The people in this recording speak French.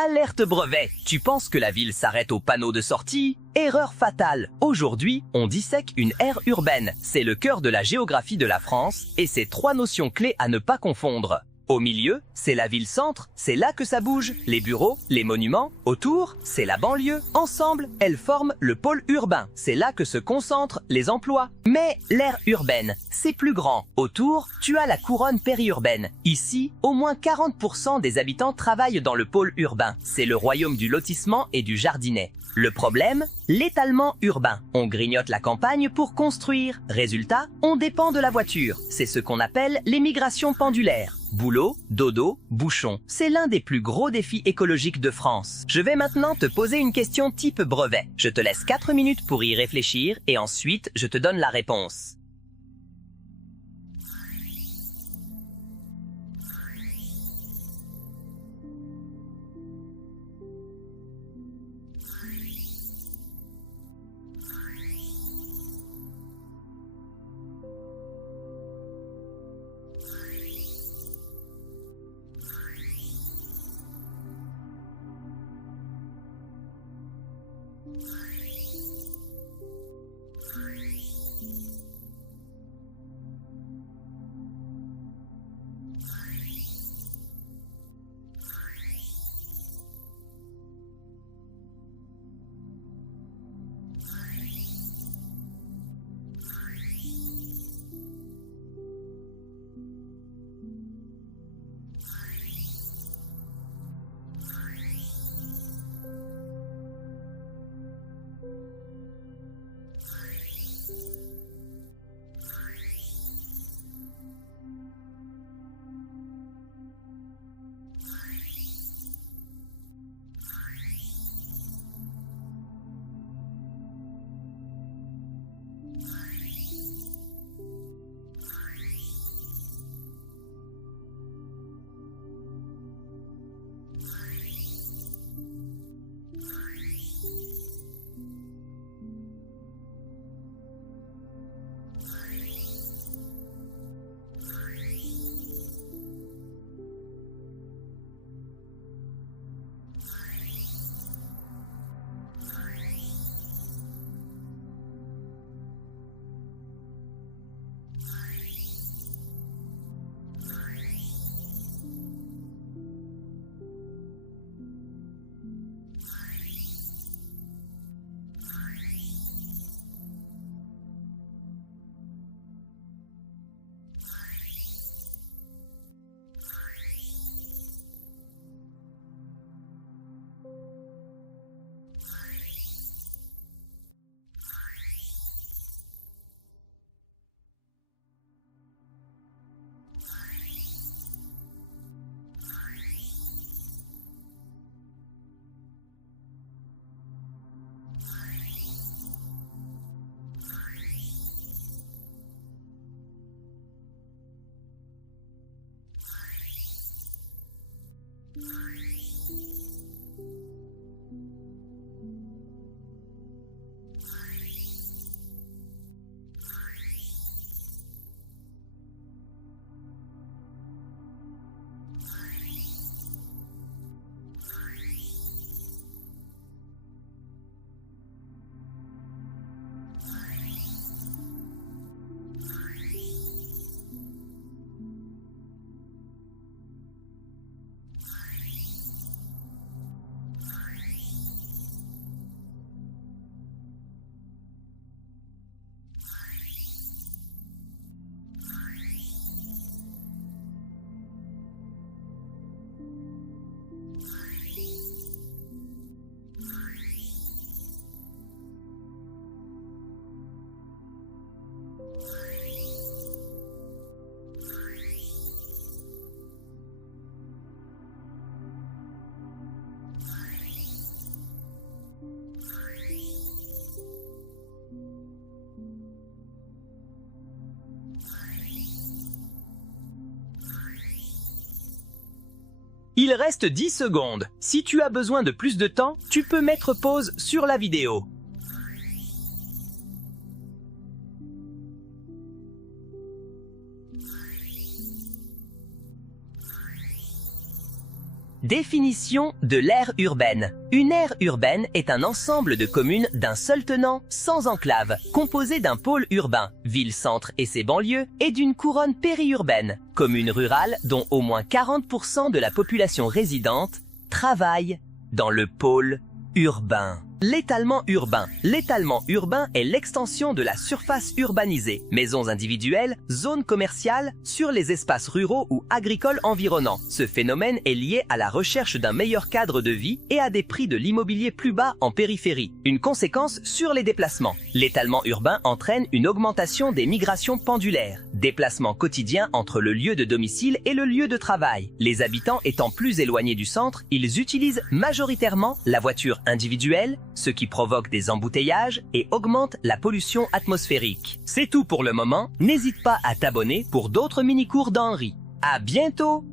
Alerte brevet! Tu penses que la ville s'arrête au panneau de sortie? Erreur fatale! Aujourd'hui, on dissèque une aire urbaine. C'est le cœur de la géographie de la France et c'est 3 notions clés à ne pas confondre. Au milieu, c'est la ville-centre, c'est là que ça bouge. Les bureaux, les monuments. Autour, c'est la banlieue. Ensemble, elles forment le pôle urbain. C'est là que se concentrent les emplois. Mais l'aire urbaine, c'est plus grand. Autour, tu as la couronne périurbaine. Ici, au moins 40% des habitants travaillent dans le pôle urbain. C'est le royaume du lotissement et du jardinet. Le problème, l'étalement urbain. On grignote la campagne pour construire. Résultat, on dépend de la voiture. C'est ce qu'on appelle l'émigration pendulaire. Boulot, dodo, bouchon. C'est l'un des plus gros défis écologiques de France. Je vais maintenant te poser une question type brevet. Je te laisse 4 minutes pour y réfléchir et ensuite je te donne la réponse. Il reste 10 secondes. Si tu as besoin de plus de temps, tu peux mettre pause sur la vidéo. Définition de l'aire urbaine. Une aire urbaine est un ensemble de communes d'un seul tenant, sans enclave, composé d'un pôle urbain, ville-centre et ses banlieues, et d'une couronne périurbaine, commune rurale dont au moins 40% de la population résidente travaille dans le pôle urbain. L'étalement urbain. L'étalement urbain est l'extension de la surface urbanisée, maisons individuelles, zones commerciales, sur les espaces ruraux ou agricoles environnants. Ce phénomène est lié à la recherche d'un meilleur cadre de vie et à des prix de l'immobilier plus bas en périphérie. Une conséquence sur les déplacements. L'étalement urbain entraîne une augmentation des migrations pendulaires, déplacements quotidiens entre le lieu de domicile et le lieu de travail. Les habitants étant plus éloignés du centre, ils utilisent majoritairement la voiture individuelle, ce qui provoque des embouteillages et augmente la pollution atmosphérique. C'est tout pour le moment, n'hésite pas à t'abonner pour d'autres mini-cours d'Henri. À bientôt!